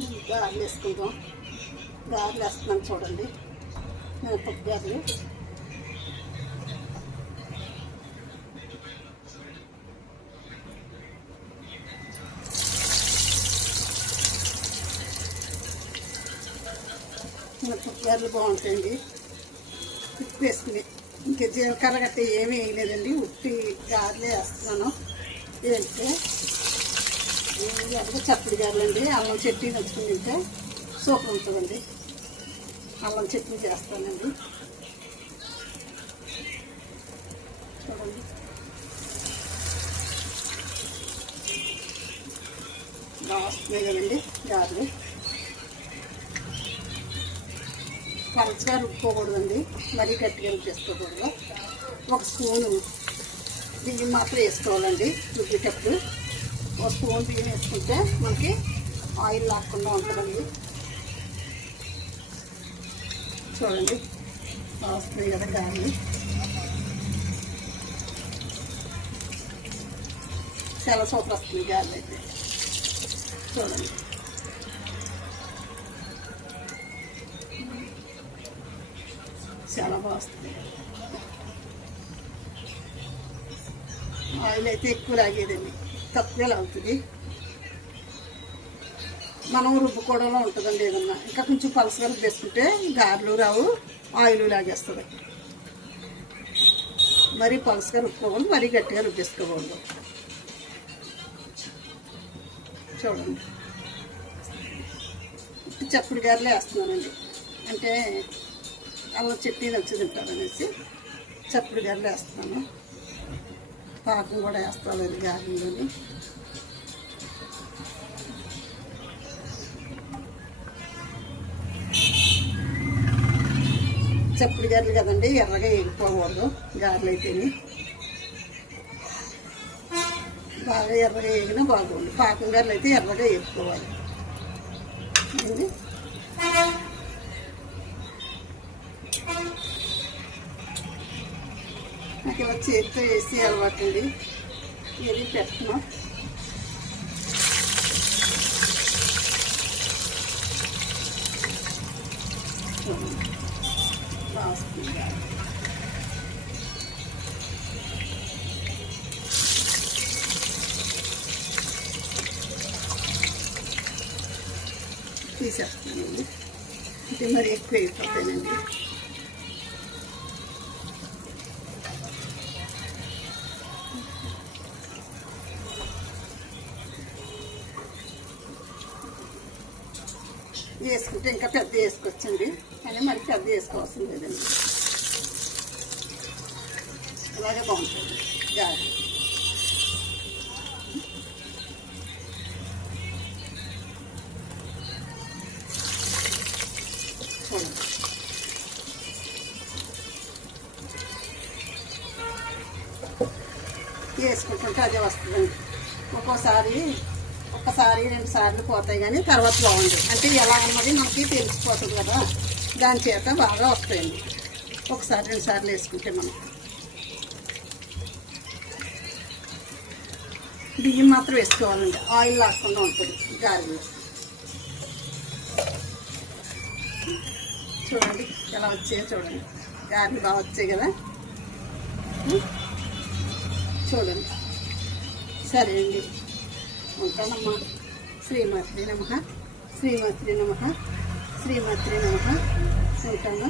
గారెలు వేసుకుందాం. గారెలు వేస్తున్నాను చూడండి. మినపప్పు గారెలు. మినపప్పు గారెలు బాగుంటాయండి. ఉప్పు వేసుకుని. ఇంకా జీలకర్ర గట్ట ఏమీ వేయలేదండి. ఉట్టి గారెలు వేస్తున్నాను. ఏంటంటే అదిగో చప్పటి గారెలు అల్లం చట్నీ నచ్చుకుని తింటే సూపర్ ఉంటుందండి. అల్లం చట్నీ చేస్తానండి. చూడండి. బాగా వస్తున్నాయి కదండి గారెలు. పలచగా రుక్కోకూడదండి మరీ గట్టిగా రుబ్బేసుకోకూడదు. ఒక స్పూను బియ్యం మాత్రం వేసుకోవాలండి రుబ్బేటప్పుడు. ఒక స్పూన్ బియ్యం వేసుకుంటే మనకి ఆయిల్ లాక్కుండా ఉంటుందండి. చూడండి. బాగా వస్తుంది కదా గాలి చాలా సూపర్ వస్తుంది గాలి అయితే. చూడండి. చాలా బాగా వస్తుంది. ఆయిల్ అయితే ఎక్కువ లాగేదండి తక్కువే అవుతుంది. మనం రుబ్బుకోవడంలో ఉంటుందండి ఏదన్నా. ఇంకా కొంచెం పలసగా రుబ్బేసుకుంటే గారెలు రావు ఆయిల్ లాగేస్తుంది. మరీ పలసగా రుబ్బుకోకూడదు మరీ గట్టిగా రుబ్బేసుకోకూడదు. చూడండి. చప్పుడు గారెలు వేస్తున్నానండి అంటే అలా చట్నీ నచ్చి తింటారనేసి చప్పుడు గారెలు వేస్తున్నాను. పాకం కూడా వేస్తాను అది గారెలోని చప్పుడు గారెలు కదండి ఎర్రగా వేగిపోకూడదు గారెలు అయితే బాగా ఎర్రగా వేగినా బాగుంది పాకం గారెలు అయితే ఎర్రగా వేసుకోవాలి నాకు ఇలా చేతితో వేసి అలవాటు అండి ఏది పెట్టను తీసేస్తానండి అంటే మరి ఎక్కువ అయిపోతానండి వేసుకుంటే ఇంకా పెద్ద వేసుకోవచ్చండి కానీ మరి పెద్ద వేసుకోవాల్సిన లేదండి. అలాగే బాగుంటుంది. గాలి వేసుకుంటుంటే అదే వస్తుందండి. ఒక్కోసారి ఒక్కసారి రెండు సార్లు పోతాయి కానీ తర్వాత బాగుంటుంది అంటే ఎలా అన్నది మనకి తెలిసిపోతుంది కదా. దాని చేత బాగా వస్తాయండి ఒకసారి రెండు సార్లు వేసుకుంటే మనం. బియ్యం మాత్రం వేసుకోవాలండి. ఆయిల్ లాక్కుండా ఉంటుంది గారెలు. చూడండి ఎలా వచ్చాయో చూడండి. గారెలు బాగా వచ్చాయి కదా. చూడండి. సరే అండి. ఉంటానమ్మా శ్రీమాత్రి నమ. శ్రీమాత్రి నమ. శ్రీమాత్రి నమ. ఉంటాను